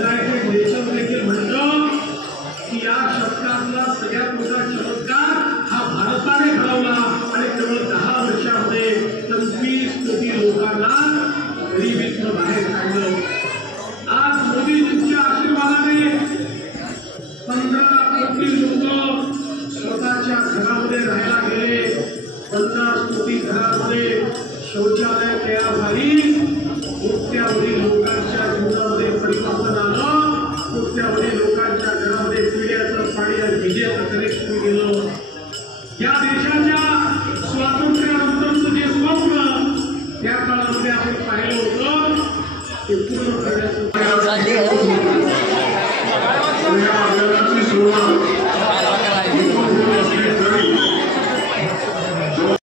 United nation देखील म्हणतो की या शतकातला सगळ्यात मोठा चमत्कार हा भारताने घडवला आणि केवळ 10 वर्षामध्ये 25 कोटी लोकांना गरिबीतून बाहेर काढलं। आज मोदीजींच्या आशीर्वादाने 15 कोटी लोक स्वतःच्या घरामध्ये राहायला गेले। 50 कोटी घरामध्ये शौचालय तयार झाली। कोट्यावधी लोकांच्या जीवनामध्ये परिवर्तन आलं। कोट्यावधी लोकांच्या घरामध्ये पिण्याचं पाणी आणि विजेचं कनेक्शन गेलं। या देशाच्या स्वातंत्र्यानंतरचं जे स्वप्न त्या काळामध्ये आपण पाहिलं होतं ते पूर्ण करण्याचं